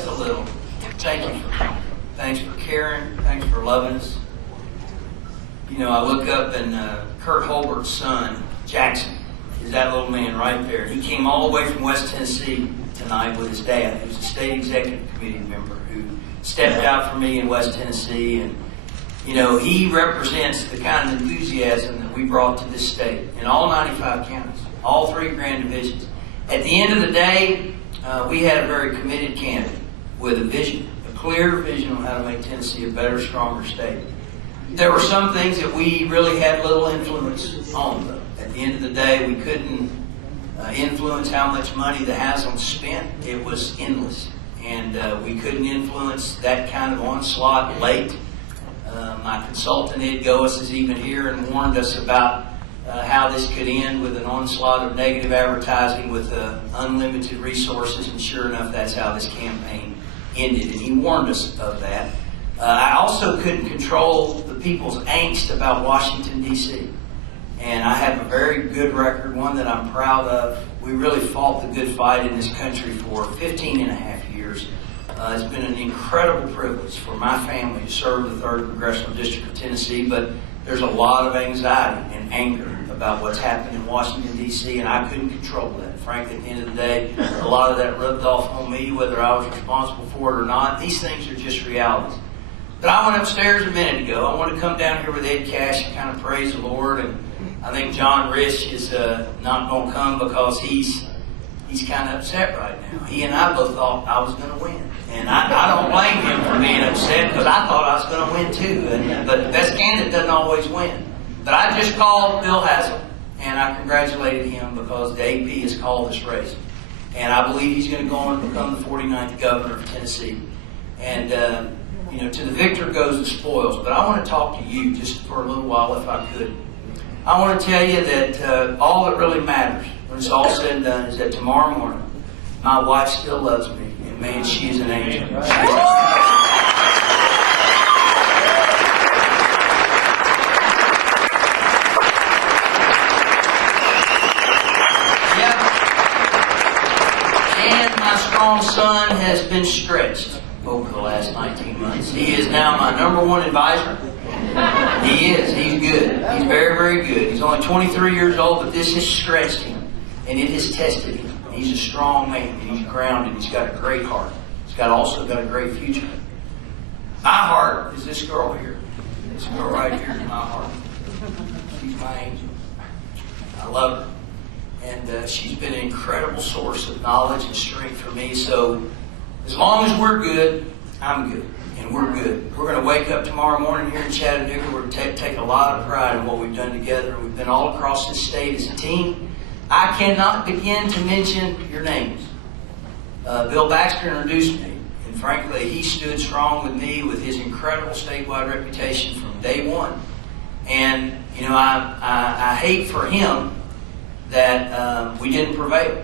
just a little. Thank you for coming. Thanks for caring. Thanks for loving us. You know, I look up and Kurt Holbert's son, Jackson, is that little man right there. He came all the way from West Tennessee tonight with his dad, who's a state executive committee member, who stepped out for me in West Tennessee. And, you know, he represents the kind of enthusiasm that we brought to this state in all 95 counties, all 3 grand divisions. At the end of the day, we had a very committed candidate with a vision, a clear vision on how to make Tennessee a better, stronger state. There were some things that we really had little influence on, though. At the end of the day, we couldn't influence how much money the Haslam spent. It was endless. And we couldn't influence that kind of onslaught late. My consultant, Ed Goes, is even here and warned us about how this could end with an onslaught of negative advertising with unlimited resources. And sure enough, that's how this campaign ended. And he warned us of that. I also couldn't control the people's angst about Washington, D.C. And I have a very good record, one that I'm proud of. We really fought the good fight in this country for 15 and a half years. It's been an incredible privilege for my family to serve the 3rd Congressional District of Tennessee, but there's a lot of anxiety and anger about what's happened in Washington, D.C., and I couldn't control that. Frankly, at the end of the day, a lot of that rubbed off on me, whether I was responsible for it or not. These things are just realities. But I went upstairs a minute ago. I want to come down here with Ed Cash and kind of praise the Lord. And I think John Rich is not going to come because he's kind of upset right now. He and I both thought I was going to win. And I don't blame him for being upset because I thought I was going to win too. But the best candidate doesn't always win. But I just called Bill Haslam and I congratulated him because the AP has called this race. And I believe he's going to go on and become the 49th governor of Tennessee. And you know, to the victor goes the spoils. But I want to talk to you just for a little while, if I could. I want to tell you that all that really matters, when it's all said and done, is that tomorrow morning, my wife still loves me, and man, she is an angel. And my strong son has been stretched over the last 19 months. He is now my #1 advisor. He is. He's good. He's very, very good. He's only 23 years old, but this has stretched him, and it has tested him. He's a strong man, and he's grounded. He's got a great heart. He's also got a great future. My heart is this girl here. This girl right here is my heart. She's my angel. I love her. And she's been an incredible source of knowledge and strength for me. So as long as we're good, I'm good. And we're good. We're going to wake up tomorrow morning here in Chattanooga. We're going to take a lot of pride in what we've done together. We've been all across this state as a team. I cannot begin to mention your names. Bill Baxter introduced me. And frankly, he stood strong with me with his incredible statewide reputation from day one. And, you know, I hate for him that we didn't prevail,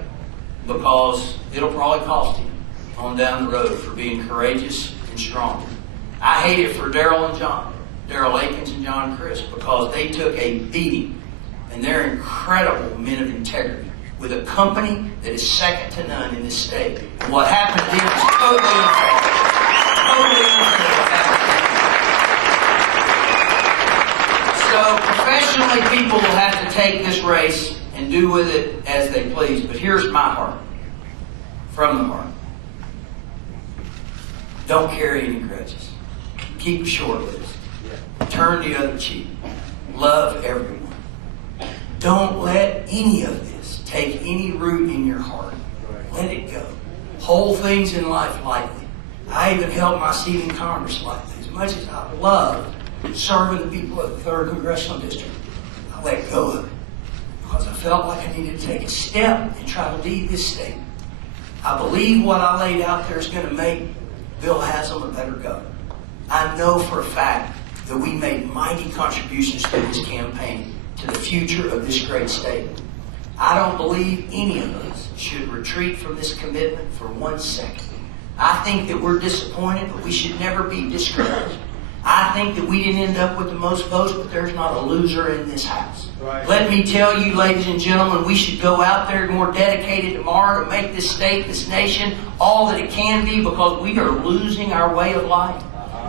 because it'll probably cost him on down the road for being courageous and strong. I hate it for Darrell and John, Darrell Akins and John Chris, because they took a beating, and they're incredible men of integrity with a company that is second to none in this state. And what happened to them is totally unfair. Totally unfair. So professionally, people will have to take this race and do with it as they please. But here's my heart, from the heart. Don't carry any grudges. Keep a short list. Turn the other cheek. Love everyone. Don't let any of this take any root in your heart. Let it go. Hold things in life lightly. I even held my seat in Congress lightly. As much as I love serving the people of the 3rd Congressional District, I let go of it because I felt like I needed to take a step and try to lead this state. I believe what I laid out there is going to make Bill Haslam a better governor. I know for a fact that we made mighty contributions to this campaign, to the future of this great state. I don't believe any of us should retreat from this commitment for 1 second. I think that we're disappointed, but we should never be discouraged. I think that we didn't end up with the most votes, but there's not a loser in this House. Right. Let me tell you, ladies and gentlemen, we should go out there more dedicated tomorrow to make this state, this nation, all that it can be, because we are losing our way of life.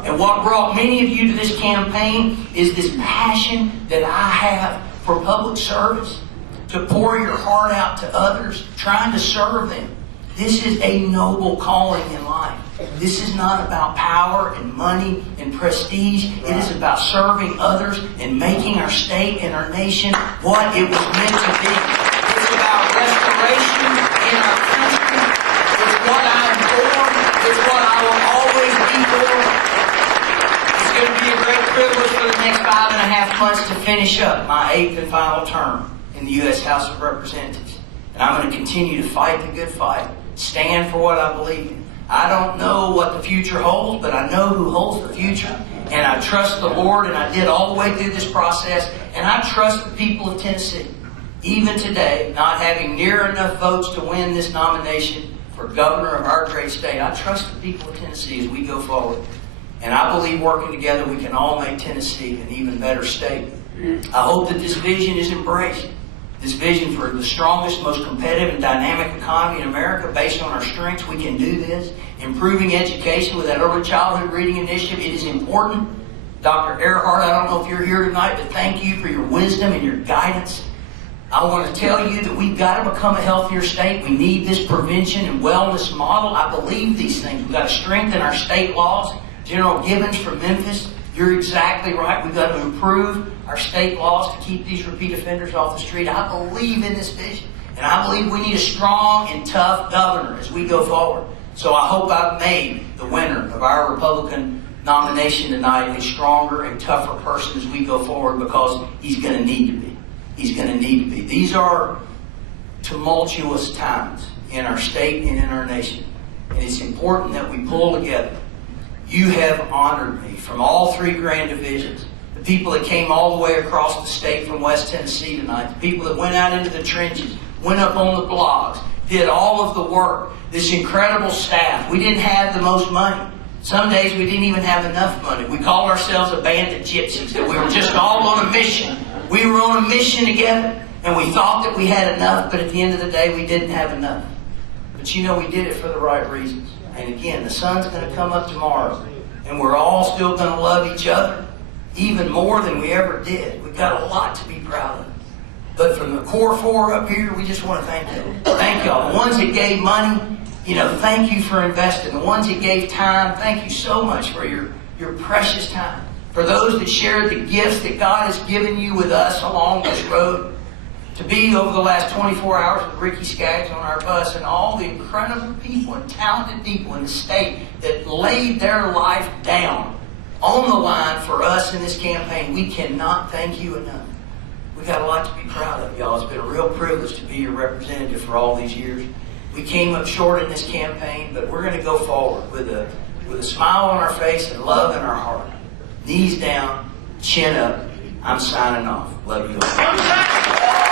And what brought many of you to this campaign is this passion that I have for public service, to pour your heart out to others, trying to serve them. This is a noble calling in life. This is not about power and money and prestige. It is about serving others and making our state and our nation what it was meant to be. It's about restoration in our country. It's what I'm for. It's what I will always be for. It's going to be a great privilege for the next 5.5 months to finish up my 8th and final term in the U.S. House of Representatives. And I'm going to continue to fight the good fight, stand for what I believe in. I don't know what the future holds, but I know who holds the future. And I trust the Lord, and I did all the way through this process. And I trust the people of Tennessee. Even today, not having near enough votes to win this nomination for governor of our great state, I trust the people of Tennessee as we go forward. And I believe working together we can all make Tennessee an even better state. I hope that this vision is embraced. This vision for the strongest, most competitive and dynamic economy in America based on our strengths. We can do this. Improving education with that early childhood reading initiative. It is important. Dr. Earhart, I don't know if you're here tonight, but thank you for your wisdom and your guidance. I want to tell you that we've got to become a healthier state. We need this prevention and wellness model. I believe these things. We've got to strengthen our state laws. General Gibbons from Memphis, you're exactly right. We've got to improve our state laws to keep these repeat offenders off the street. I believe in this vision. And I believe we need a strong and tough governor as we go forward. So I hope I've made the winner of our Republican nomination tonight a stronger and tougher person as we go forward, because he's going to need to be. He's going to need to be. These are tumultuous times in our state and in our nation. And it's important that we pull together. You have honored me from all 3 grand divisions. The people that came all the way across the state from West Tennessee tonight. The people that went out into the trenches, went up on the blogs, did all of the work. This incredible staff. We didn't have the most money. Some days we didn't even have enough money. We called ourselves a band of gypsies, that we were just all on a mission. We were on a mission together, and we thought that we had enough, but at the end of the day, we didn't have enough. But you know, we did it for the right reasons. And again, the sun's going to come up tomorrow, and we're all still going to love each other, even more than we ever did. We've got a lot to be proud of. But from the core 4 up here, we just want to thank you. Thank y'all. The ones that gave money, thank you for investing. The ones that gave time, thank you so much for your precious time. For those that shared the gifts that God has given you with us along this road, to be over the last 24 hours with Ricky Skaggs on our bus, and all the incredible people and talented people in the state that laid their life down on the line for us in this campaign. We cannot thank you enough. We got a lot to be proud of, y'all. It's been a real privilege to be your representative for all these years. We came up short in this campaign, but we're going to go forward with a smile on our face and love in our heart. Knees down, chin up. I'm signing off. Love you all.